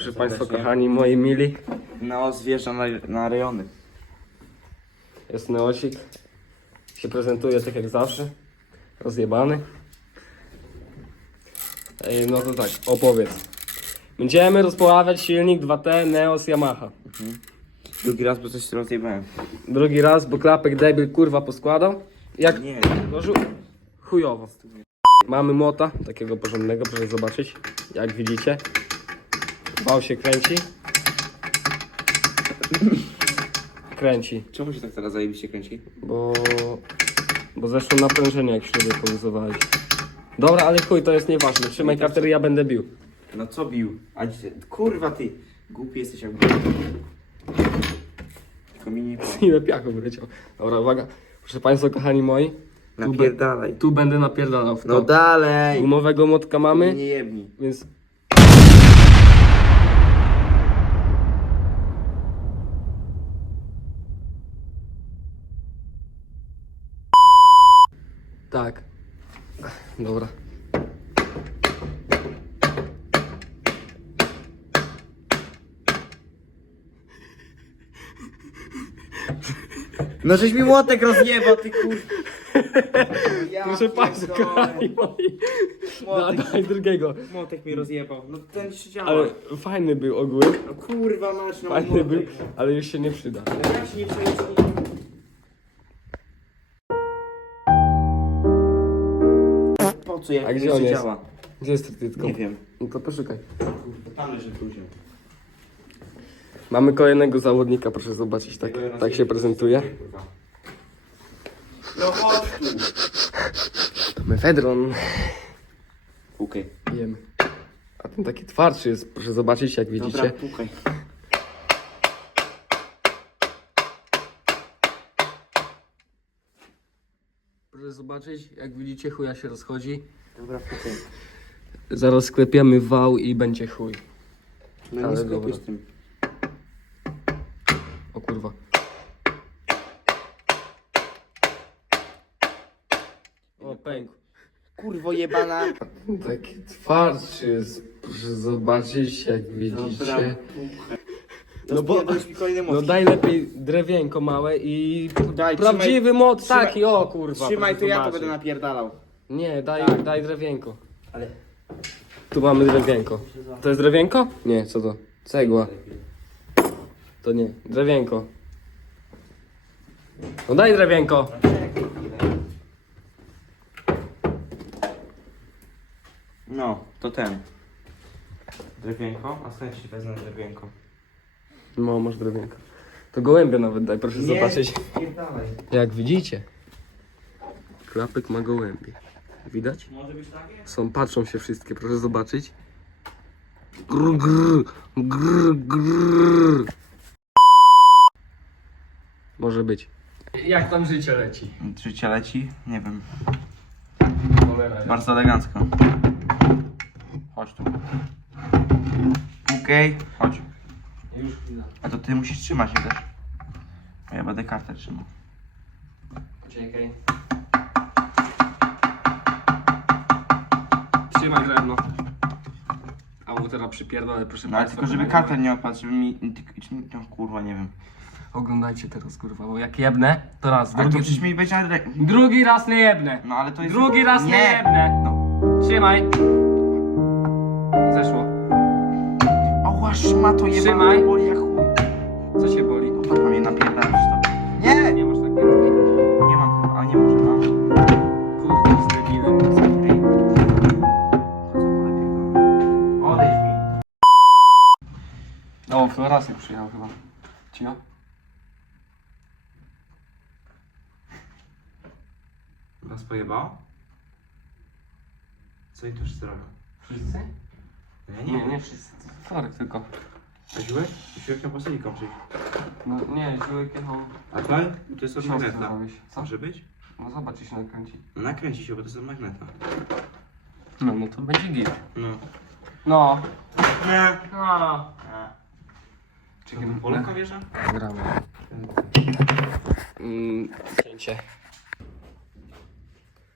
Proszę Państwa, Serdecznie. kochani, moi mili, No, zwierzę na, na rejony. jest Neosik. Się prezentuje tak jak zawsze. Rozjebany. Ej, no to tak, opowiedz. Będziemy rozpoławiać silnik 2T Neos Yamaha. Drugi raz, bo coś rozjebałem. Drugi raz, bo klapek debil kurwa poskładał. Jak Nie, Złożył chujowo. Mamy młota, takiego porządnego, proszę zobaczyć. Jak widzicie. Wał się kręci. Kręci, czemu się tak teraz zajebiście kręci? bo... Bo zeszło naprężenie jak śruby poluzowałeś. Dobra, ale chuj, to jest nieważne. Trzymaj kartery, ja będę bił. No co bił? A dzisiaj... Kurwa ty! Głupi jesteś jak Tylko mi nie. Ile piachu wyleciał. Dobra, uwaga. Proszę Państwa, kochani moi. Tu, be, Napierdalaj. tu będę napierdalał w to. No dalej! Gumowego młotka mamy, Nie jebnij. więc... Tak. Dobra. No żeś mi młotek rozjebał, ty kur... Ja Proszę Państwa, pierdolę. kochani moi. Da, Młotek, daj drugiego. młotek mi rozjebał. No ten się działa. Ale fajny był ogółem. No kurwa mać, no Fajny młotek. był, ale już się nie przyda. No jak się nie przejdzie? Jak A gdzie on jest? działa? Gdzie jest trytytką? Nie wiem. No to poszukaj. Tam leży później. Mamy kolejnego zawodnika, proszę zobaczyć, tak, tak się prezentuje. No chodź tu. To mefedron. Jemy. A ten taki twardszy jest, proszę zobaczyć, jak Dobra, widzicie. pukaj. Proszę zobaczyć, jak widzicie, chuja się rozchodzi. Dobra, pukaj. Zaraz sklepiemy wał i będzie chuj. No Ale nie dobra. sklepisz tym. O kurwa. O, pękł. Kurwo jebana. Taki twardszy jest, proszę zobaczyć, jak widzicie. No No bo- kolejny No daj lepiej drewienko małe i Daj, prawdziwy mod trzymaj- taki, o kurwa. Trzymaj, to ja to zobaczyć. będę napierdalał. Nie, daj, Tak. daj drewienko. Ale... Tu mamy drewienko. To jest drewienko? Nie, co to? Cegła. To nie, drewienko. No daj drewienko. No, to ten. Drewienko? A skąd ci wezmę drewienko? No, masz drewienko. To gołębie nawet daj, proszę zobaczyć. Pierdalaj. Jak widzicie, klapek ma gołębie. Widać? Może być takie? Są, patrzą się wszystkie, proszę zobaczyć. Grr, grr, grr, grr. Może być. Jak tam życie leci? Życie leci? Nie wiem. Cholera, Bardzo elegancko. Chodź tu. Okej, chodź. Już chwila. A to ty musisz trzymać się też. A ja będę kartę trzymał. Czekaj. Trzymaj drewno. A mu teraz przypierdolę, proszę No ale państwa. tylko żeby kartę nie odpadł, żeby mi... No kurwa, nie wiem. Oglądajcie teraz, kurwa, bo jak jebnę, to raz. Ale to Drugi, przecież mi będzie... drugi raz nie jebnę. No ale to jest... Drugi raz nie, Nie! jebnę. No. Trzymaj. Ała, szmato jebana, Trzymaj. to boli jak chuj. Co się boli? No patrz, mnie napierdalasz to. Nie! Nie masz takiego. Nie mam chyba, a nie może mam. Kurde, z debilem. Ej. To co polepiej to? Odejdź mi. O, fluorasek przyjechał chyba. Cio? Was pojebało? Co i tu wszyscy robią? Wszyscy? Ja Nie, nie wszyscy. Florek tylko. A siłek? Siłek miał przyjść. No nie, ziółek jechał. A to? To jest od Siostrę magneta. zrobić. Co? Może być? No zobacz, czy się nakręci. No nakręci się, bo to jest od magneta. No, no to będzie git. No. No. Nie. No. Czekaj, Oleka wieża? Gramy. Mm.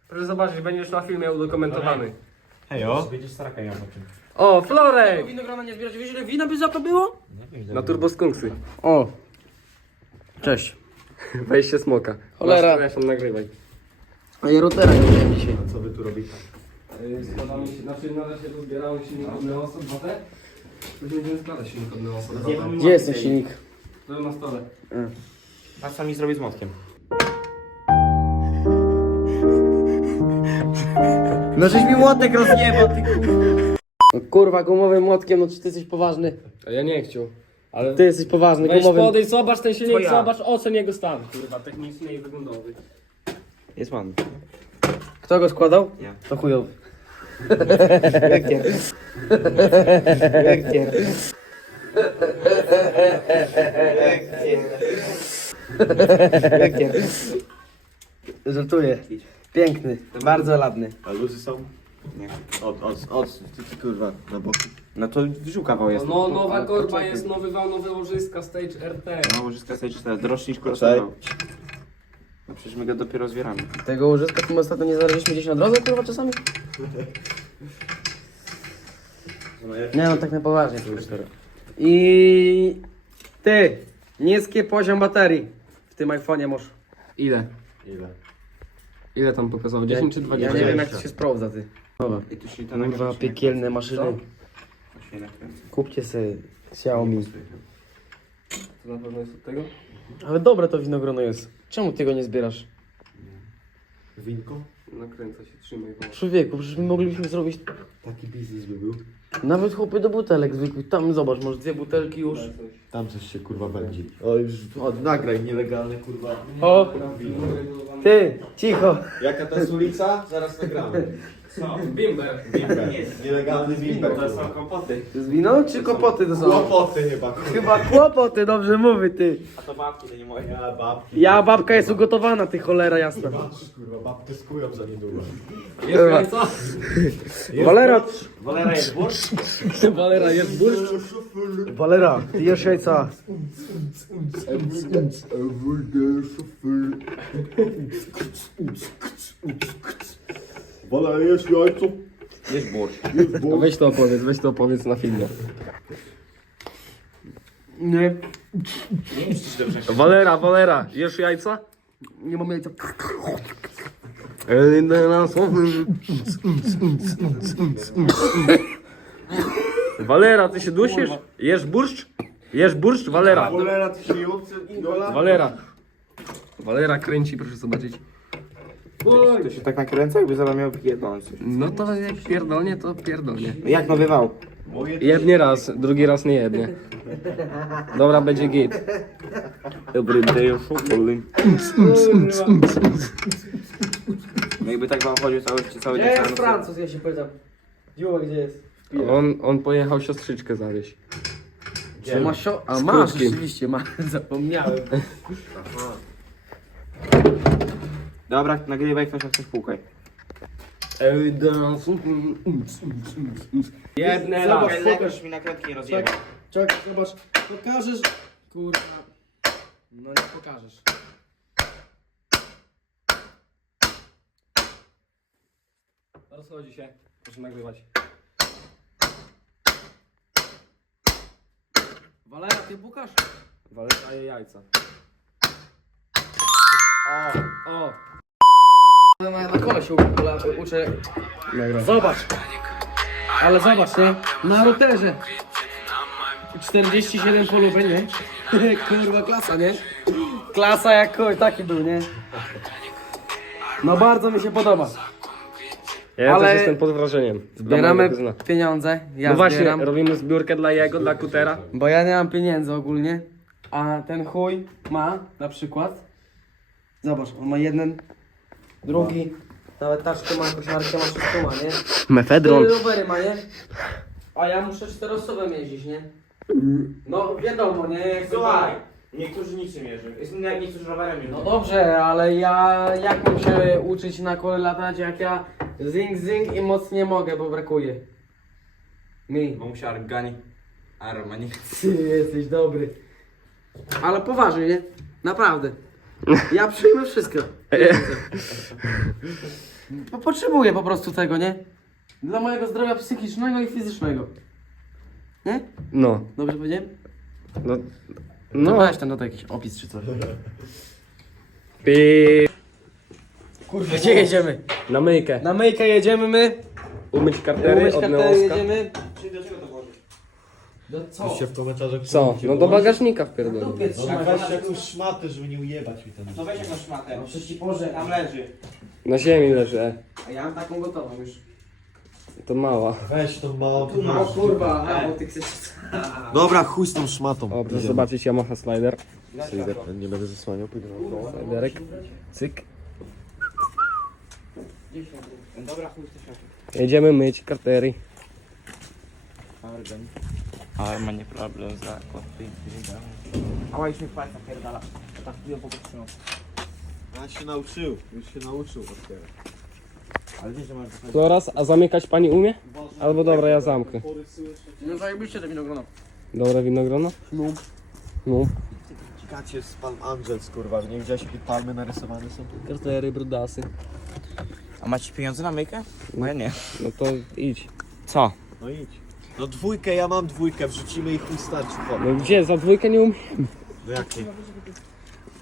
Proszę zobaczyć, będziesz na filmie udokumentowany. Hejo. Staraka ja tym. O, Florek! Winogrona nie zbierać, wiesz ile wina by za to było? Na turboskunksy. O. Cześć. Wejście smoka. Cholera. Masz telefon, nagrywaj. A ja rotera nie miałem dzisiaj. Co wy tu robicie? Składamy się, znaczy nadal się rozbieramy silnik od Neosa 2T. Później będziemy składać silnik od Neosa 2T. Gdzie jest ten silnik? To na stole. A co mi zrobi z młotkiem? No żeś mi młotek rozjebał, ty kurwa. No kurwa, gumowym młotkiem, no czy ty jesteś poważny? A ja nie chciał. Ale Ty jesteś poważny, weź gumowym. podejdź, zobacz ten silnik, To ja. zobacz ocen jego stan. Kurwa, techniczny i wyglądowy. Jest ładny. Kto go składał? Ja. To chujowy. Żartuję. Piękny, bardzo ładny. A luzy są? Nie. Od, od, od, ty, ty kurwa, na boku. No to żół kawał jest. No, nowa korba poczekaj. jest, nowy wał, nowe łożyska, stage RT. No łożyska sobie czyta, droższy niż kosztował. No przecież my go dopiero zbieramy. Tego łożyska my ostatnio nie znaleźliśmy gdzieś na drodze, kurwa, czasami? Nie no, tak na poważnie to już teraz. I... Ty, niski poziom baterii w tym iPhone'ie masz. Ile? Ile? Ile tam pokazało? 10 czy Ja 20? nie wiem jak to się sprawdza, ty. Dobra. I tu się to Kurwa, piekielne maszyny. To się nakręca. Kupcie sobie Xiaomi. To na pewno jest od tego? Ale dobre to winogrono jest. Czemu ty go nie zbierasz? Winko? Nakręca się, trzymaj go. Człowieku, przecież my moglibyśmy zrobić Taki biznes by był. nawet chłopy do butelek zwykłych. Tam zobacz, masz dwie butelki już. Tam coś się kurwa będzie. O, już, o, nagraj nielegalne kurwa. O, ty, cicho. Jaka to jest ulica? Zaraz nagramy. Bimber. Nielegalny bimber. To są kompoty. To jest wino czy kopoty to są? Kłopoty chyba, kurwa. Chyba kłopoty, dobrze mówi ty. A to babki, to nie moje. Ja babki. Ja, babka jest ugotowana, ty cholera jasna. Patrz kurwa, babkę skują za niedługo. Jest jajca? Walera, Walera jest bursz? Walera jest burszcz? Walera, ty jesz jajca. Wola jest jajco. Jest bursz. No weź to opowiedz, weź to opowiedz na filmie. Nie, Nie dobrze. Walera, Walera, jesz jajca? nie mam jajca. Walera, ty się dusisz? Jesz burszcz? Jesz burszcz? Walera. Wolera, ty się idola. Walera. Walera kręci, proszę zobaczyć. To się tak nakręca, jakby zaraz miał pierdolący. No to jak pierdolnie, to pierdolnie. Jak nowy wał. Jednie raz, drugi raz nie jednie. Dobra, będzie git. Dobry day szokoli. No jakby tak wam chodził cały, cały Gdzie jest Francuz, ja się pytam. Dziuła, gdzie jest? On, on pojechał siostrzyczkę zawieźć. Czy masz sio... A Z masz, krótkim. rzeczywiście, masz, zapomniałem. Dobra, nagrywaj ktoś jak coś pukaj. Jedne Zobacz, raz. pokaż. mi nakrętki nie rozjebał. Czekaj, czekaj, zobacz. Pokażesz... Kurwa. No nie pokażesz. Rozchodzi się. Proszę nagrywać. Walera, ty pukasz? Walera daje jajca. O! Na, na kole się u- uczę. Zobacz. Ale zobacz, nie? Na routerze. 47 polubień, nie? Kurwa, klasa, nie? Klasa jak chuj, taki był, nie? No bardzo mi się podoba. Ja Ale- też jestem pod wrażeniem. Dla Zbieramy mojego kuzyna. pieniądze. Ja No właśnie, zbieram, robimy zbiórkę dla jego, dla kutera. bo ja nie mam pieniędzy ogólnie. A ten chuj ma na przykład. Zobacz, on ma jeden, drugi. Nawet taczkę ma, kosiarkę ma, wszystko ma, nie? Mefedron. Cztery rowery ma, nie? A ja muszę czteroosobem jeździć, nie? No wiadomo, nie? Jak Słuchaj, niektórzy niczym jeżdżą. Jest nie- niektórzy rowerem jeżdżą. No dobrze, ale ja jak mam się uczyć na kole latać, jak ja zing zing i moc nie mogę, bo brakuje. Mi. Bo musiał Argani. Armani. Ty jesteś dobry. Ale poważnie, nie? Naprawdę. Ja przyjmę wszystko. Po, potrzebuję po prostu tego, nie? Dla mojego zdrowia psychicznego i fizycznego. Nie? No, Dobrze powiedziałem? no, No no. weź ten do jakiś opis czy coś. Pi- Kurwa, gdzie jedziemy? Na myjkę. Na myjkę jedziemy my. Umyć kartery Umyć od kartery Neoska. jedziemy. Do co? Piszcie w komentarzach Co? No do bagażnika wpierdolę. Dupie No weź jakąś szmatę, żeby nie ujebać mi ten. No weź jakąś szmatę. No przecież ci położę. Tam leży. Na ziemi leży, e. A ja mam taką gotową już. To mała. Weź tą małą. Tu masz. O kurwa, a, bo ty chcesz... Dobra, chuj z tą szmatą. O, proszę zobaczyć Yamaha Slider. Slider. Nie będę zasłaniał, pójdę na koło. Sliderek. Cyk. Dobra, chuj to światło. Jedziemy myć kartery. Ale ma nie problem za koty. Ała, już mi palca pierdala. Tak, chwilę po prostu. Ja się nauczył, już się nauczył otwierać. Ale wiesz, że masz. Floras, a zamykać pani umie? Albo dobra, ja zamknę. No zajebiście te winogrono. Dobre winogrono? No. No. Ciekacie z Palm Angels, kurwa. Nie widziałeś jakie palmy narysowane są? Kartery, brudasy. A macie pieniądze na myjkę? Bo ja nie. No to idź. Co? No idź. No dwójkę, ja mam dwójkę, wrzucimy i chuj. No gdzie? Za dwójkę nie umiem. No jak nie?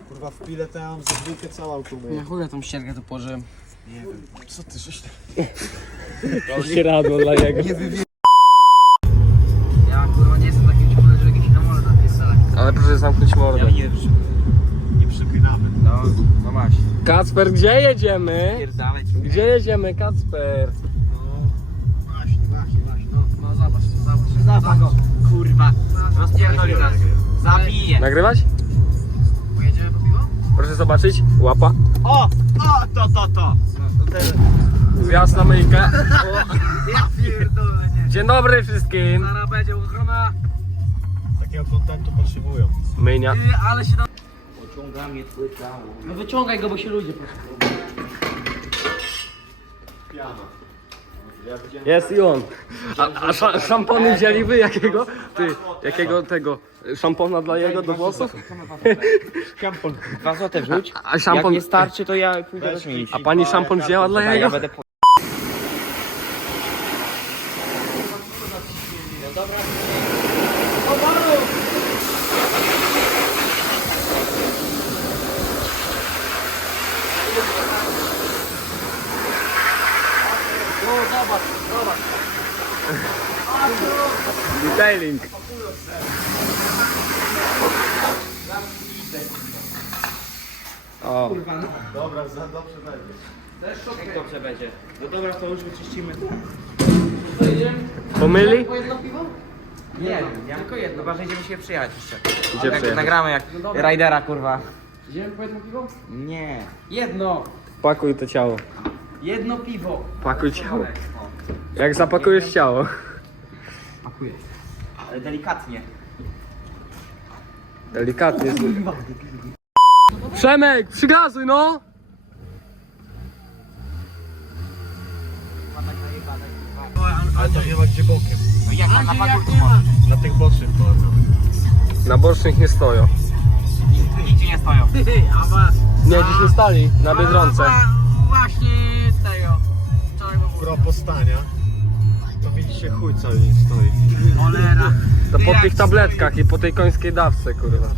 Kurwa, w pile to ja mam za dwójkę całą Na myję. chuja tą ścierkę tu położyłem. Nie wiem. Co ty żeś Ścieradło dla jego. Ja kurwa nie jestem takim dziwnym, że jakiś namol napisać. Ale proszę zamknąć mordę. nie Nie przepinamy. No, no masz. Kacper, gdzie jedziemy? Gdzie jedziemy, Kacper? Zobacz. Zapa go. Kurwa. Rozpierdoli nas. Zabije. Nagrywać? Pojedziemy po piwo? Proszę zobaczyć. Łapa. O! O! To, to, to. Zjazd na myjkę. Ja pierdolę, nie. Dzień dobry wszystkim. Zaraz będzie ochrona. Takiego kontentu potrzebują. Myjnia. Ty, ale się do... Pociąga mnie ciało. No wyciągaj go, bo się ludzie proszę. Piana. Jest i on. A, a sza, szampony wzięli wy jakiego? Ty, jakiego tego? Szampona dla jego do włosów? Szampon. Dwa złote wrzuć. A Jak szampon... nie starczy, to ja pójdę do. A pani szampon wzięła dla jego? Będę po... Detailing. O, Dobra, za dobrze będzie. Jak dobrze będzie. No dobra, to już wyczyścimy. Co pomyli? Po jedno piwo? Nie wiem, ja tylko jedno. Chyba, że idziemy się przyjechać jeszcze. Gdzie jak przyjechać? nagramy jak No. Rajdera, kurwa. Idziemy po jedno piwo? Nie. Jedno. Pakuj to ciało. Jedno piwo. Pakuj ciało. Jak zapakujesz ciało? Pakuję. Ale delikatnie. Delikatnie. Przemek, przygazuj no! Ale to ma gdzie bokiem. No jak tam na fakultu możesz? Na tych bocznych można. Na bocznych nie stoją. Nigdzie nie stoją. Nie, dziś nie stali, na Biedronce. Właśnie z tego. Wczoraj było. Propos widzicie chuj cały stoi. Cholera. To po tych tabletkach i po tej końskiej dawce, kurwa.